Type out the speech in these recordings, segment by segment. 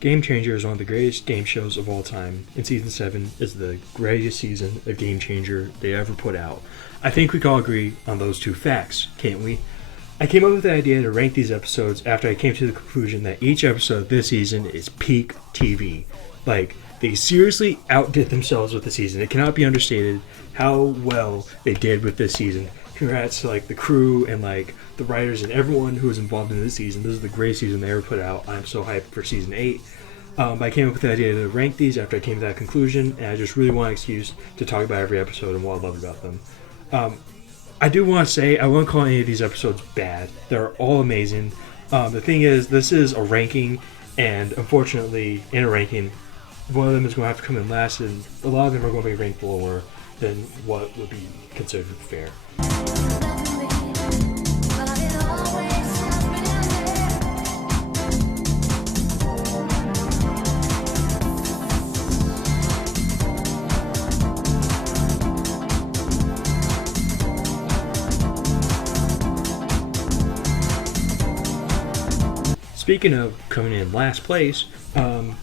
Game Changer is one of the greatest game shows of all time, and Season 7 is the greatest season of Game Changer they ever put out. I think we can all agree on those two facts, can't we? I came up with the idea to rank these episodes after I came to the conclusion that each episode this season is peak TV. Like, they seriously outdid themselves with the season. It cannot be understated how well they did with this season. Congrats to the crew and the writers and everyone who was involved in this season. This is the greatest season they ever put out. I'm so hyped for season 8. I came up with the idea to rank these after I came to that conclusion, and I just really want an excuse to talk about every episode and what I love about them. I do want to say I won't call any of these episodes bad. They're all amazing. The thing is, this is a ranking, and unfortunately, in a ranking, one of them is going to have to come in last, and a lot of them are going to be ranked lower than what would be considered fair. Speaking of coming in last place,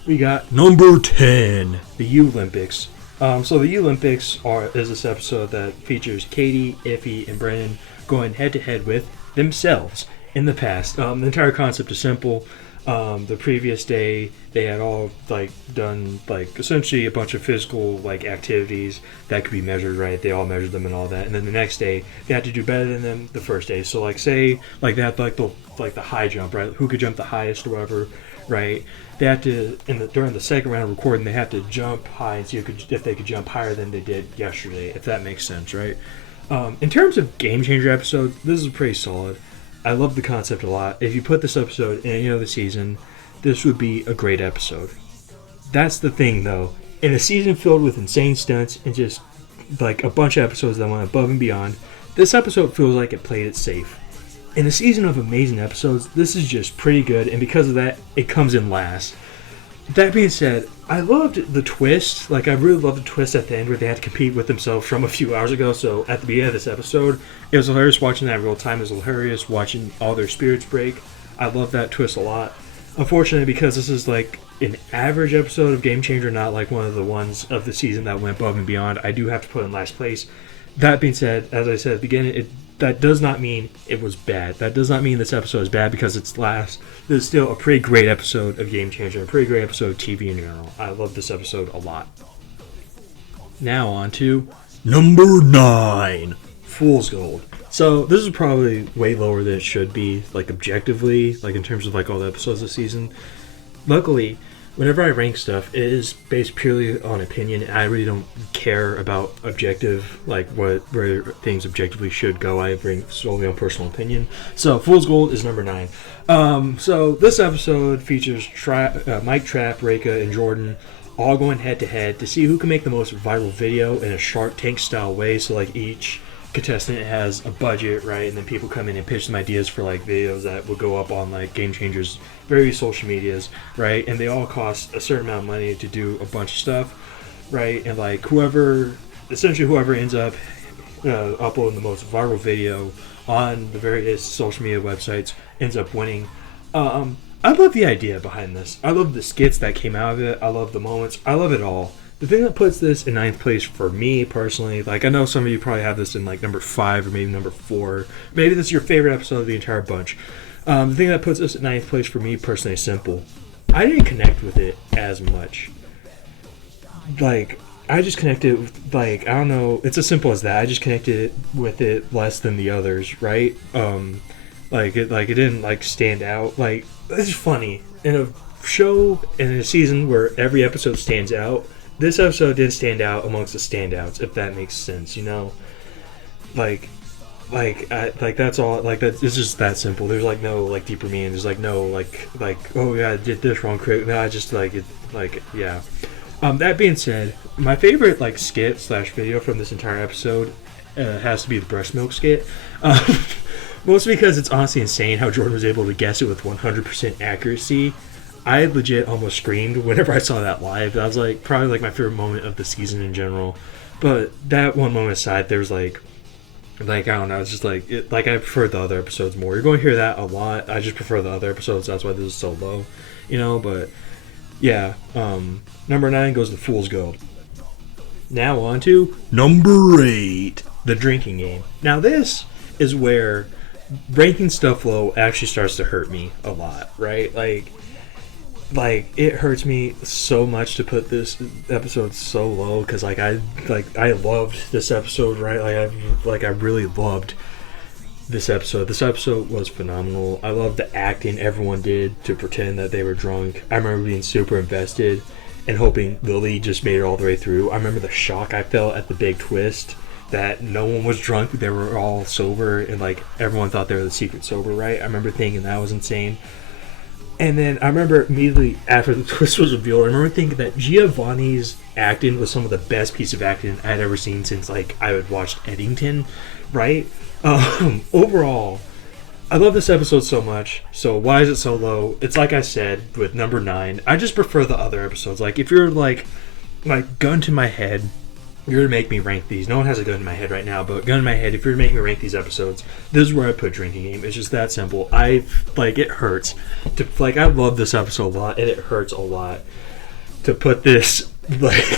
we got number 10, the U-Olympics. So the U-Olympics is this episode that features Katie, Iffy, and Brennan going head-to-head with themselves in the past. The entire concept is simple. The previous day, they had all done essentially a bunch of physical activities that could be measured, right? They all measured them and all that. And then the next day, they had to do better than them the first day. So say they had the high jump, right? Who could jump the highest or whatever, right? They had to during the second round of recording, they had to jump high and see if they could jump higher than they did yesterday, if that makes sense, right? In terms of Game Changer episode, this is pretty solid. I love the concept a lot. If you put this episode in any other season, this would be a great episode. That's the thing, though. In a season filled with insane stunts and just a bunch of episodes that went above and beyond, this episode feels like it played it safe. In a season of amazing episodes, this is just pretty good, and because of that, it comes in last. That being said, I loved the twist. I really loved the twist at the end where they had to compete with themselves from a few hours ago. So at the beginning of this episode, it was hilarious watching that in real time. It was hilarious watching all their spirits break. I love that twist a lot. Unfortunately, because this is an average episode of Game Changer, not one of the ones of the season that went above and beyond, I do have to put it in last place. That being said, as I said at the beginning, that does not mean it was bad. That does not mean this episode is bad because it's last. This is still a pretty great episode of Game Changer, a pretty great episode of TV in general. I love this episode a lot. Now on to number 9, Fool's Gold. So this is probably way lower than it should be, objectively, in terms of all the episodes this season. Luckily, whenever I rank stuff, it is based purely on opinion. I really don't care about objective, where things objectively should go. I rank solely on personal opinion. So, Fool's Gold is number 9. So, this episode features Mike Trapp, Reka, and Jordan all going head-to-head to see who can make the most viral video in a Shark Tank-style way. So, each contestant has a budget, right? And then people come in and pitch them ideas for videos that will go up on Game Changers various social medias, right? And they all cost a certain amount of money to do a bunch of stuff, right? And whoever ends up uploading the most viral video on the various social media websites ends up winning. I love the idea behind this. I love the skits that came out of it. I love the moments. I love it all. The thing that puts this in 9th place for me personally, I know some of you probably have this in number 5 or maybe number 4. Maybe this is your favorite episode of the entire bunch. The thing that puts this at 9th place for me personally is simple. I didn't connect with it as much. I just connected with, I don't know, it's as simple as that. I just connected with it less than the others, right? It didn't stand out. It's funny. In a show, in a season where every episode stands out, this episode didn't stand out amongst the standouts, if that makes sense, you know? That's all, it's just that simple. There's, no, deeper meaning. There's, no, oh, yeah, I did this wrong, no, I just, yeah. That being said, my favorite, skit / video from this entire episode has to be the breast milk skit. Mostly because it's honestly insane how Jordan was able to guess it with 100% accuracy. I legit almost screamed whenever I saw that live. That was probably my favorite moment of the season in general. But that one moment aside, there was I don't know, it's just I prefer the other episodes more. You're going to hear that a lot. I just prefer the other episodes. That's why this is so low, you know. But Yeah. Number 9 goes to Fool's Gold. Now on to number 8, the drinking game. Now this is where ranking stuff low actually starts to hurt me a lot, right? Like it hurts me so much to put this episode so low because I loved this episode, right? I really loved this episode. This episode was phenomenal. I loved the acting everyone did to pretend that they were drunk. I remember being super invested and hoping Lily just made it all the way through. I remember the shock I felt at the big twist that no one was drunk. They were all sober and like everyone thought they were the secret sober, right? I remember thinking that was insane. And then I remember immediately after the twist was revealed, I remember thinking that Giovanni's acting was some of the best piece of acting I'd ever seen since like I had watched Eddington, right? Overall, I love this episode so much. So why is it so low? It's like I said with number 9. I just prefer the other episodes. Like if you're like gun to my head, you're gonna make me rank these. No one has a gun in my head right now, but gun in my head, if you're gonna make me rank these episodes, this is where I put drinking game. It's just that simple. It hurts to I love this episode a lot, and it hurts a lot to put this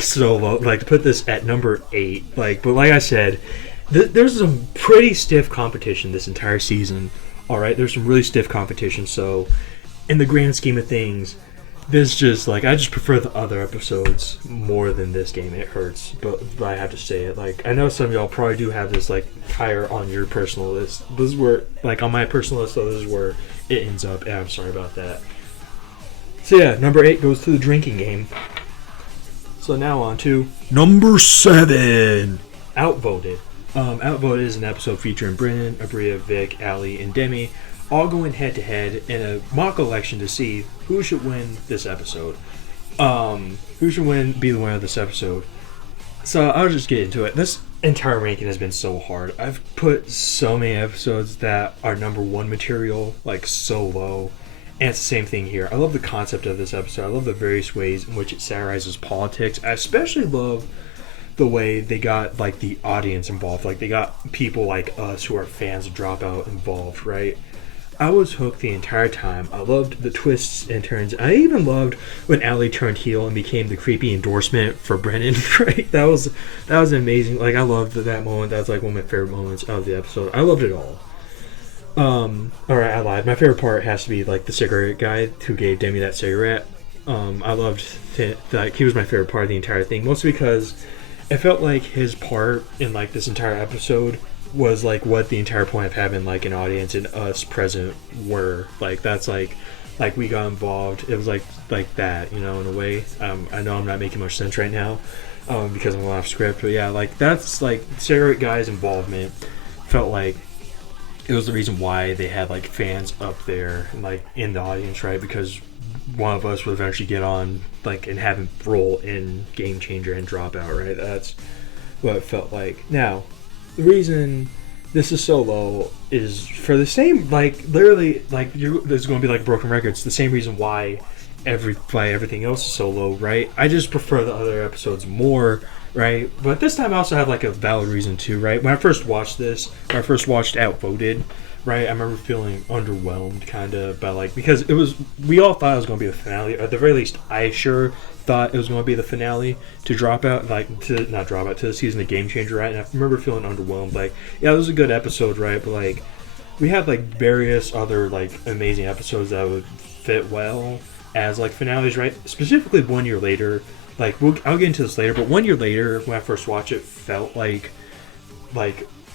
so low, to put this at number 8. But like I said, there's some pretty stiff competition this entire season. All right, there's some really stiff competition. So, in the grand scheme of things, this just I just prefer the other episodes more than this game. It hurts, but I have to say it. I know some of y'all probably do have this higher on your personal list. This is where on my personal list, though, this is where it ends up. And I'm sorry about that. So yeah, number 8 goes to the drinking game. So now on to number 7, Outvoted. Outvoted is an episode featuring Brennan, Abria, Vic, Allie, and Demi all going head to head in a mock election to see who should win this episode. Who should be the winner of this episode. So I'll just get into it. This entire ranking has been so hard. I've put so many episodes that are number 1 material so low. And it's the same thing here. I love the concept of this episode. I love the various ways in which it satirizes politics. I especially love the way they got the audience involved. They got people like us who are fans of Dropout involved, right? I was hooked the entire time. I loved the twists and turns. I even loved when Allie turned heel and became the creepy endorsement for Brennan, right? That was amazing. I loved that moment. That was one of my favorite moments of the episode. I loved it all. Alright, I lied. My favorite part has to be the cigarette guy who gave Demi that cigarette. I loved he was my favorite part of the entire thing, mostly because it felt like his part in this entire episode was what the entire point of having an audience and us present were. That's we got involved. It was like that, in a way. I know I'm not making much sense right now because I'm off script, but yeah, that's cigarette guy's involvement felt like it was the reason why they had fans up there and in the audience, right? Because one of us would eventually get on and have him roll in Game Changer and Dropout, right? That's what it felt like. Now, the reason this is so low is for the same literally there's going to be broken records. The same reason why everything else is so low, right? I just prefer the other episodes more, right? But this time I also have a valid reason too, right? When I first watched Outvoted, right, I remember feeling underwhelmed kind of by because we all thought it was going to be the finale, or at the very least I sure thought it was going to be the finale to to the season of Game Changer, right? And I remember feeling underwhelmed. Yeah, it was a good episode, right? But we had various other amazing episodes that would fit well as finales, right? Specifically 1 year later, I'll get into this later, but 1 year later when I first watched it felt like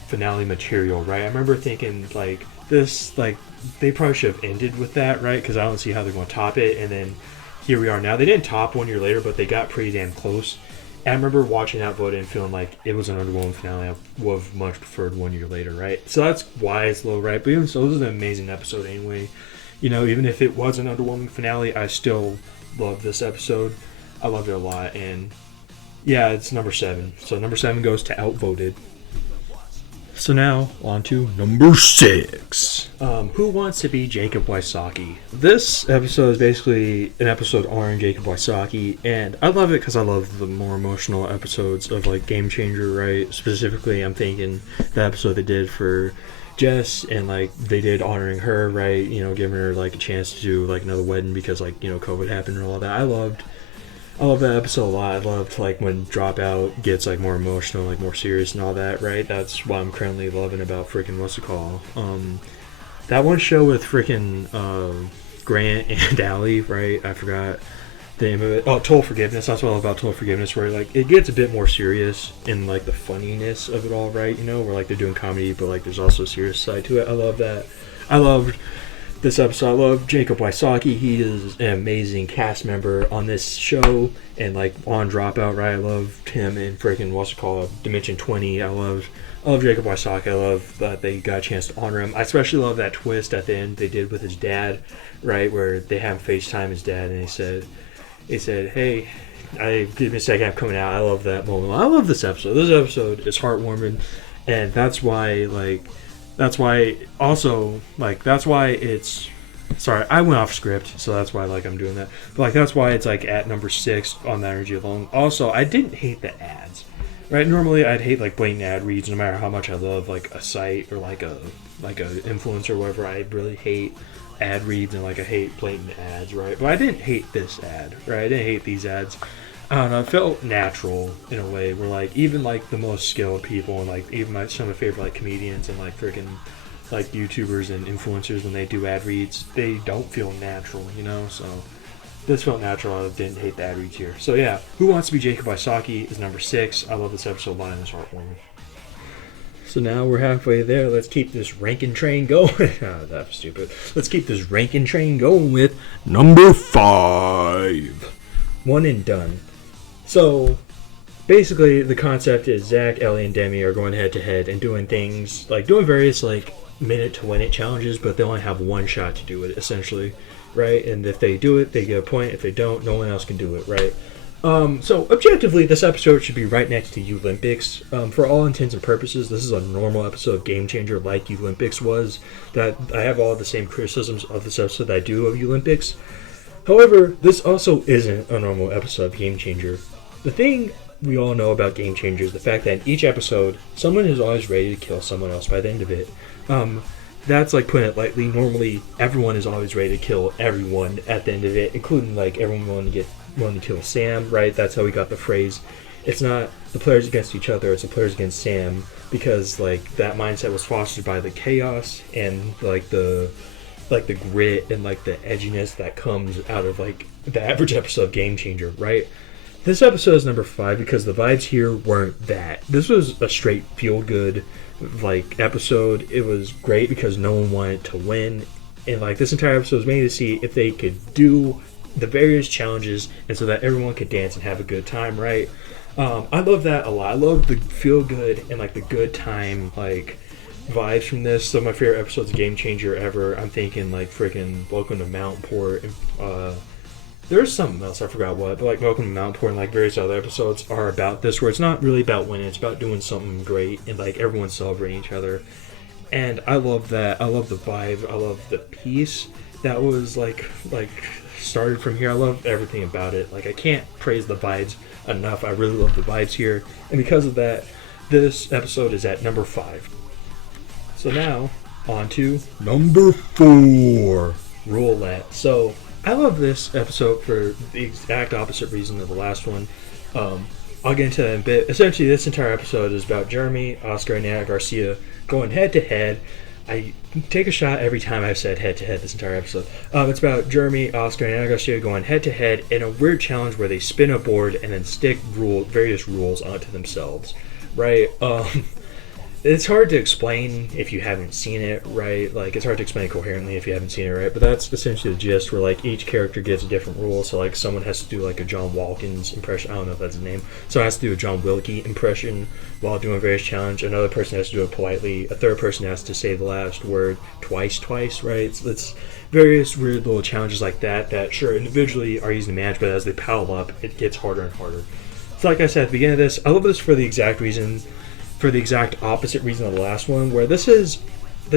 finale material, right? I remember thinking this they probably should have ended with that, right? Because I don't see how they're going to top it. And then here we are now. They didn't top 1 year later, but they got pretty damn close. And I remember watching Outvoted and feeling it was an underwhelming finale. I would have much preferred 1 year later, right? So that's why it's low, right? But even so, this is an amazing episode anyway. Even if it was an underwhelming finale, I still love this episode. I loved it a lot. And yeah, it's number 7. So number 7 goes to Outvoted. So now, on to number 6. Who Wants to Be Jacob Wysocki? This episode is basically an episode honoring Jacob Wysocki, and I love it because I love the more emotional episodes of Game Changer, right? Specifically, I'm thinking the episode they did for Jess, and like they did honoring her, right? You know, giving her like a chance to do like another wedding because like you know COVID happened and all that. I love that episode a lot. I loved like when Dropout gets like more emotional, like more serious and all that, right? That's what I'm currently loving about freaking what's it called? That one show with freaking Grant and Allie, right? I forgot the name of it. Oh, Total Forgiveness. That's what I love about Total Forgiveness, where like it gets a bit more serious in like the funniness of it all, right? You know, where like they're doing comedy, but like there's also a serious side to it. I love that. I loved this episode. I love Jacob Wysocki. He is an amazing cast member on this show, and like on Dropout, right? I loved him in freaking what's it called, Dimension 20. I love Jacob Wysocki. I love that they got a chance to honor him. I especially love that twist at the end they did with his dad, right? Where they have him FaceTime his dad, and he said, "Hey, give me a second, I'm coming out." I love that moment. I love this episode. This episode is heartwarming, and that's why it's. Sorry, I went off script, so that's why like I'm doing that. But like that's why it's like at number 6 on that energy alone. Also, I didn't hate the ads. Right, normally I'd hate like blatant ad reads, no matter how much I love like a site or like a influencer or whatever. I really hate ad reads and like I hate blatant ads, right? But I didn't hate this ad, right? I didn't hate these ads. I don't know, it felt natural in a way where like even like the most skilled people and like even some of my favorite like comedians and like freaking like YouTubers and influencers, when they do ad reads, they don't feel natural, you know? So this felt natural. I didn't hate the ad reads here. So yeah, Who Wants to Be Jacob Wysocki is number 6. I love this episode. Line is heartwarming. So now we're halfway there. Let's keep this ranking train going. Oh, that's stupid. Let's keep this ranking train going with number 5. One and Done. So basically the concept is Zach, Ellie, and Demi are going head to head and doing things like doing various like minute to win it challenges, but they only have one shot to do it essentially, right? And if they do it, they get a point. If they don't, no one else can do it, right? So objectively, this episode should be right next to Olympics. For all intents and purposes, this is a normal episode of Game Changer, like Olympics was. That I have all the same criticisms of this episode that I do of Olympics. However, this also isn't a normal episode of Game Changer. The thing we all know about Game Changer is the fact that in each episode, someone is always ready to kill someone else by the end of it. That's like putting it lightly. Normally, everyone is always ready to kill everyone at the end of it, including like everyone wanting to kill Sam, right? That's how we got the phrase. It's not the players against each other; it's the players against Sam, because like that mindset was fostered by the chaos and like the grit and like the edginess that comes out of like the average episode of Game Changer, right? This episode is number 5 because the vibes here weren't that. This was a straight feel-good like episode. It was great because no one wanted to win, and like this entire episode was made to see if they could do the various challenges and so that everyone could dance and have a good time, right? I love that a lot. I love the feel-good and like the good time like vibes from this. Some of my favorite episodes of Game Changer ever. I'm thinking like freaking Welcome to Mountport and there's something else, I forgot what, but like Welcome to Mountport and like various other episodes are about this, where it's not really about winning, it's about doing something great and like everyone celebrating each other. And I love that. I love the vibe. I love the peace that was like started from here. I love everything about it. Like I can't praise the vibes enough. I really love the vibes here, and because of that, this episode is at number 5. So now on to number 4, Roulette. So I love this episode for the exact opposite reason of the last one. I'll get into that in a bit. Essentially, this entire episode is about Jeremy, Oscar, and Anna Garcia going head-to-head. I take a shot every time I've said head-to-head this entire episode. It's about Jeremy, Oscar, and Anna Garcia going head-to-head in a weird challenge where they spin a board and then stick various rules onto themselves, right? It's hard to explain if you haven't seen it, right? Like, it's hard to explain coherently if you haven't seen it, right? But that's essentially the gist, where, like, each character gets a different rule. So, like, someone has to do, like, a John Walkins impression. I don't know if that's his name. Someone has to do a John Wilkie impression while doing various challenge. Another person has to do it politely. A third person has to say the last word twice, right? It's various weird little challenges like that, sure, individually are easy to manage, but as they pile up, it gets harder and harder. So, like I said at the beginning of this, I love this for the exact opposite reason of the last one, where this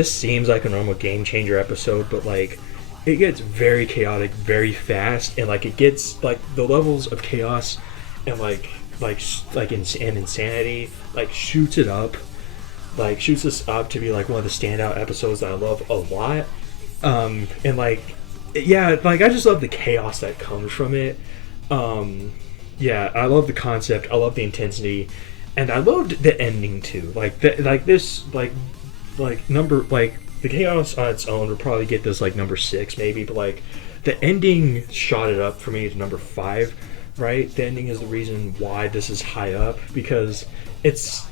seems like a normal Game Changer episode, but like it gets very chaotic very fast, and like it gets like the levels of chaos and insanity like shoots it up like shoots this up to be like one of the standout episodes that I love a lot. And like, yeah, like I just love the chaos that comes from it. Yeah, I love the concept. I love the intensity, and I loved the ending too. Like this, number like the chaos on its own would probably get this like number 6 maybe, but like the ending shot it up for me to number 5. Right, the ending is the reason why this is high up, because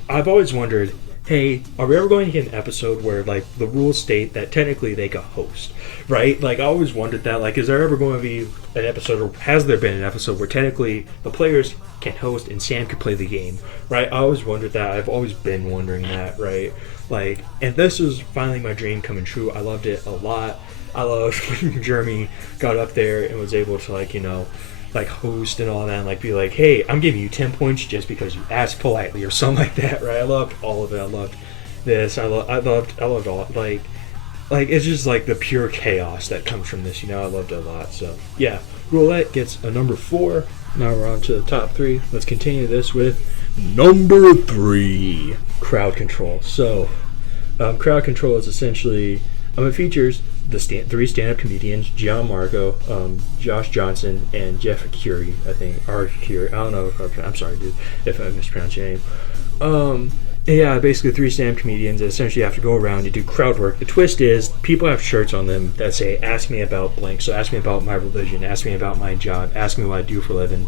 I've always wondered, hey, are we ever going to get an episode where like the rules state that technically they could host, right? Like I always wondered that, like, is there ever going to be an episode, or has there been an episode where technically the players can host and Sam can play the game, right? I always wondered that. I've always been wondering that, right? Like, and this is finally my dream coming true. I loved it a lot. I loved when Jeremy got up there and was able to, like, you know, like host and all that, and like be like, hey, I'm giving you 10 points just because you asked politely or something like that, right? I loved all of it. I loved this. I loved all, like it's just like the pure chaos that comes from this, you know. I loved it a lot. So yeah, Roulette gets a number 4. Now we're on to the top 3. Let's continue this with number 3, Crowd Control. So Crowd Control is essentially, it features the 3 stand-up comedians, Gianmarco, Josh Johnson, and Jeff Curie, I think. Or Curie, I don't know. I'm sorry, dude, if I mispronounced your name. Yeah, basically 3 stand-up comedians that essentially have to go around and do crowd work. The twist is people have shirts on them that say, ask me about blank. So ask me about my religion, ask me about my job, ask me what I do for a living.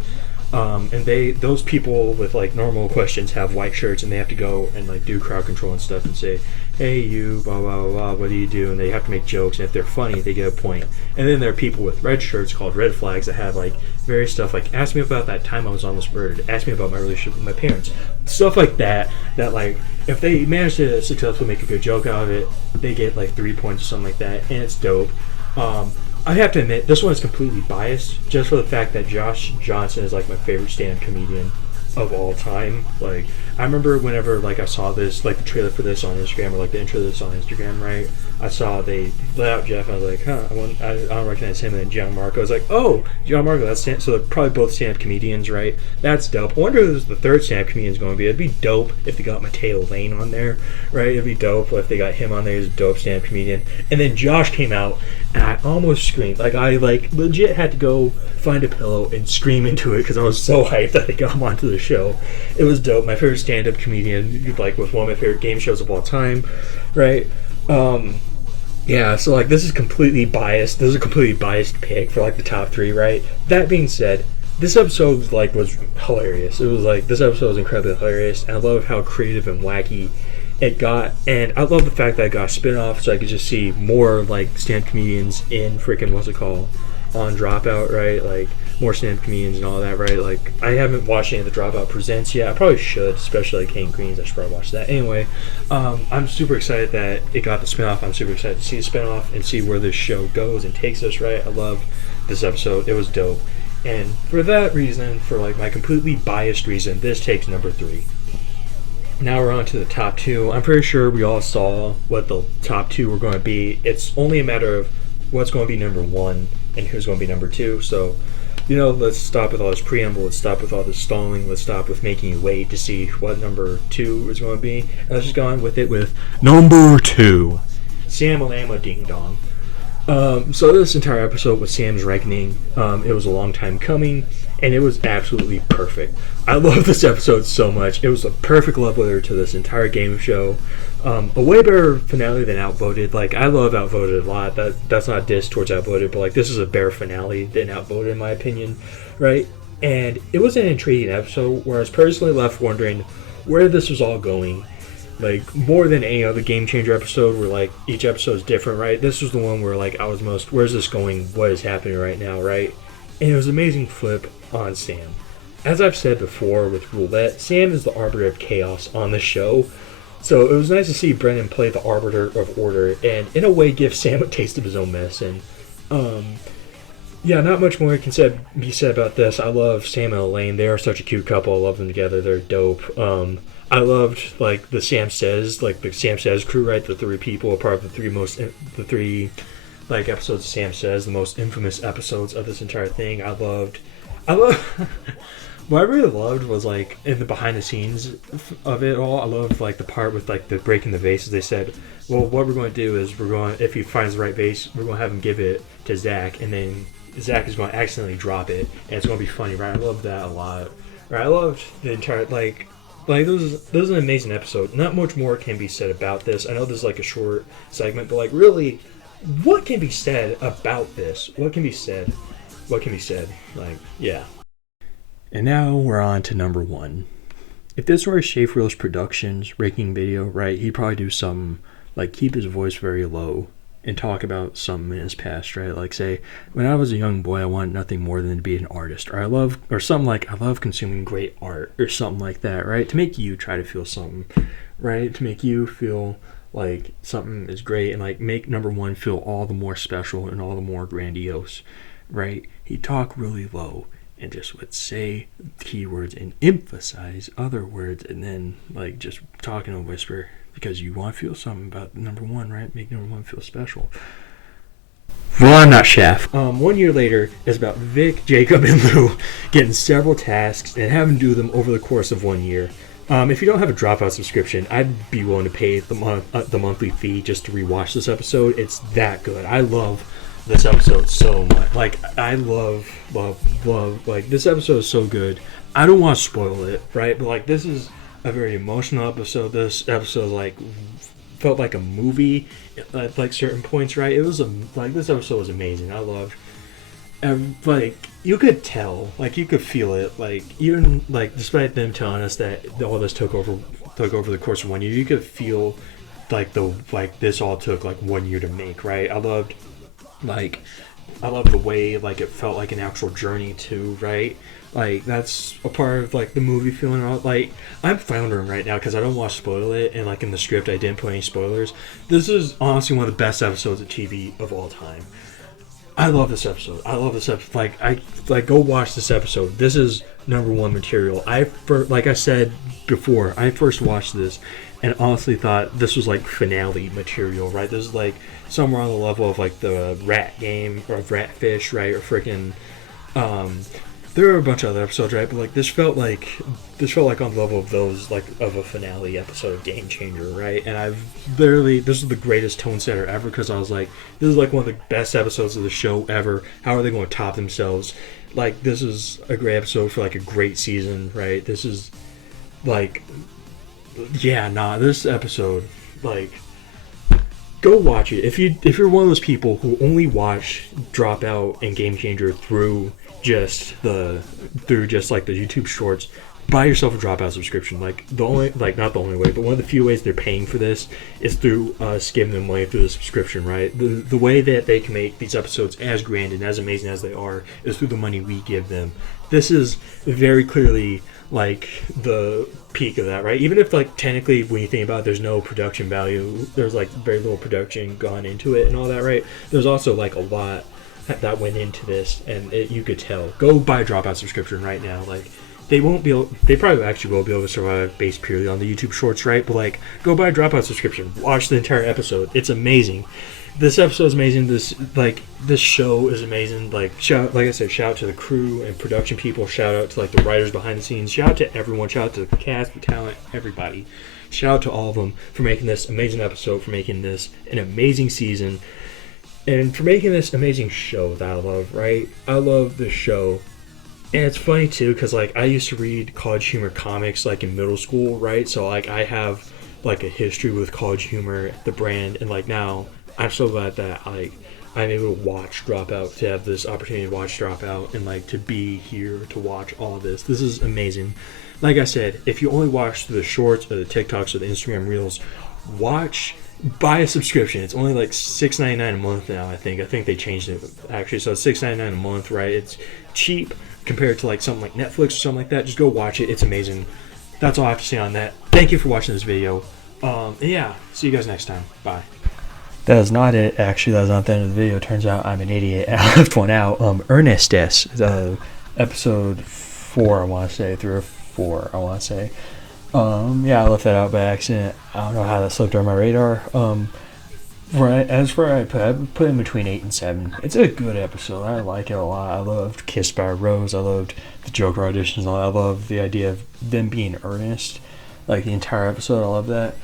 And those people with like normal questions have white shirts, and they have to go and like do crowd control and stuff and say, hey, you, blah, blah, blah, blah, what do you do? And they have to make jokes, and if they're funny, they get a point. And then there are people with red shirts called red flags that have like various stuff like, ask me about that time I was almost murdered, ask me about my relationship with my parents, stuff like that, that like if they manage to successfully make a good joke out of it, they get like 3 points or something like that, and it's dope. I have to admit, this one is completely biased, just for the fact that Josh Johnson is like my favorite stand-up comedian of all time. Like, I remember whenever like I saw this, like the trailer for this on Instagram, or like the intro to this on Instagram, right? I saw they let out Jeff, and I was like, I don't recognize him. And then Gianmarco, I was like, oh, Gianmarco, that's so they're probably both stand-up comedians, right? That's dope. I wonder who the third stand-up comedian is going to be. It'd be dope if they got Mateo Lane on there, right? It'd be dope if they got him on there. He's a dope stand-up comedian. And then Josh came out, and I almost screamed. Like, I like legit had to go find a pillow and scream into it because I was so hyped that they got him onto the show. It was dope. My favorite stand-up comedian, like, with one of my favorite game shows of all time, right? Yeah, so like this is completely biased. This is a completely biased pick for like the top 3, right? That being said, this episode like was hilarious. It was like, this episode was incredibly hilarious, and I love how creative and wacky it got, and I love the fact that it got a spin-off, so I could just see more like stand comedians in freaking on Dropout, right? Like more stand comedians and all that, right? Like I haven't watched any of the Dropout Presents yet. I probably should, especially like Hank Green's. I should probably watch that. Anyway, I'm super excited that it got the spinoff. I'm super excited to see the spinoff and see where this show goes and takes us, right? I love this episode. It was dope. And for that reason, for like my completely biased reason, this takes number 3. Now we're on to the top 2. I'm pretty sure we all saw what the top 2 were going to be. It's only a matter of what's going to be number 1 and who's going to be number 2. So, you know, let's stop with all this preamble. Let's stop with all this stalling. Let's stop with making you wait to see what number 2 is going to be. And let's just go on with it with number 2, Sam-a-Lama Ding Dong. So this entire episode was Sam's reckoning. It was a long time coming, and it was absolutely perfect. I love this episode so much. It was a perfect love letter to this entire game show. A way better finale than Outvoted. Like, I love Outvoted a lot. That's not a diss towards Outvoted, but like, this is a better finale than Outvoted in my opinion, right? And it was an intriguing episode where I was personally left wondering where this was all going. Like, more than any other Game Changer episode where like each episode is different, right? This was the one where like I was most, where's this going? What is happening right now, right? And it was an amazing flip on Sam. As I've said before with Roulette, Sam is the arbiter of chaos on the show. So it was nice to see Brennan play the arbiter of order and in a way give Sam a taste of his own medicine. Yeah, not much more can be said about this. I love Sam and Elaine. They are such a cute couple. I love them together. They're dope. I loved like the Sam Says crew, right? The 3 people, a part of the three like episodes of Sam Says, the most infamous episodes of this entire thing. I loved I love. What I really loved was like in the behind the scenes of it all. I loved like the part with like the breaking the vases. They said, "Well, what we're going to do is we're going if he finds the right vase, we're going to have him give it to Zach, and then Zach is going to accidentally drop it, and it's going to be funny." Right? I loved that a lot. Right? I loved the entire like this is an amazing episode. Not much more can be said about this. I know this is like a short segment, but like really, what can be said about this? What can be said? What can be said? Like, yeah. And now we're on to number 1. If this were a Schaefer Productions ranking video, right, he'd probably do something like keep his voice very low and talk about something in his past, right? Like say, when I was a young boy, I wanted nothing more than to be an artist, or something like I love consuming great art, or something like that, right? To make you try to feel something, right? To make you feel like something is great and like make number 1 feel all the more special and all the more grandiose, right? He'd talk really low and just would say keywords and emphasize other words, and then like just talk in a whisper because you want to feel something about number 1, right? Make number 1 feel special. Well, I'm not chef. 1 year later is about Vic, Jacob, and Lou getting several tasks and having to do them over the course of 1 year. If you don't have a Dropout subscription, I'd be willing to pay the monthly fee just to rewatch this episode. It's that good. I love this episode so much. Like, I love, like, this episode is so good. I don't want to spoil it, right? But, like, this is a very emotional episode. This episode, like, felt like a movie at, like, certain points, right? It was, like, this episode was amazing. I loved, like, you could tell, like, you could feel it, like, even, like, despite them telling us that all this took over the course of 1 year, you could feel, like, this all took, like, 1 year to make, right? I loved the way, like, it felt like an actual journey too, right? Like, that's a part of, like, the movie feeling. Like, I'm floundering right now because I don't want to spoil it, and, like, in the script I didn't put any spoilers. This is honestly one of the best episodes of TV of all time. I love this episode. Like, go watch this episode. This is number 1 material. Like I said before, I first watched this and honestly thought this was like finale material, right? This is like somewhere on the level of like the Rat Game or Ratfish, right? Or freaking there are a bunch of other episodes, right? But like this felt like on the level of those, like, of a finale episode of Game Changer, right? And this is the greatest tone setter ever, because I was like, this is like one of the best episodes of the show ever. How are they going to top themselves? Like, this is a great episode for like a great season, right? This is like, this episode, like, go watch it. If you're one of those people who only watch Dropout and Game Changer through just like the YouTube shorts, buy yourself a Dropout subscription. Like, not the only way, but one of the few ways they're paying for this is through us giving them money through the subscription, right? The way that they can make these episodes as grand and as amazing as they are is through the money we give them. This is very clearly like the peak of that, right? Even if, like, technically when you think about it, there's no production value, there's like very little production gone into it and all that, right? There's also like a lot that went into this, and you could tell. Go buy a Dropout subscription right now. Like, they probably actually will be able to survive based purely on the YouTube shorts, right? But like, go buy a Dropout subscription, watch the entire episode. It's amazing. This episode is amazing. This show is amazing. Like I said, shout out to the crew and production people. Shout out to like the writers behind the scenes. Shout out to everyone. Shout out to the cast, the talent, everybody. Shout out to all of them for making this amazing episode, for making this an amazing season, and for making this amazing show that I love, right? I love this show. And it's funny too, because like I used to read College Humor comics like in middle school, right? So like I have like a history with College Humor, the brand, and like now I'm so glad that like I'm able to watch Dropout, to have this opportunity to watch Dropout, and like to be here to watch all this. This is amazing. Like I said, if you only watch the shorts or the TikToks or the Instagram Reels, buy a subscription. It's only like $6.99 a month now. I think they changed it actually, so it's $6.99 a month, right? It's cheap compared to like something like Netflix or something like that. Just go watch it. It's amazing. That's all I have to say on that. Thank you for watching this video. And yeah, see you guys next time. Bye. That is not it, actually. That was not the end of the video. Turns out I'm an idiot. I left one out. Ernestus, episode 4, I want to say. 3 or 4, I want to say. I left that out by accident. I don't know how that slipped on my radar. Right, as for I would put in between 8 and 7. It's a good episode. I like it a lot. I loved Kissed by a Rose. I loved the Joker auditions. I love the idea of them being earnest, like the entire episode. I love that.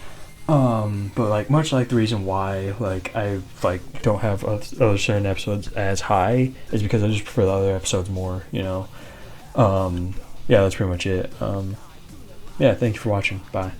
But like much like the reason why like I like don't have other certain episodes as high is because I just prefer the other episodes more. Yeah, that's pretty much it. Yeah, thank you for watching. Bye.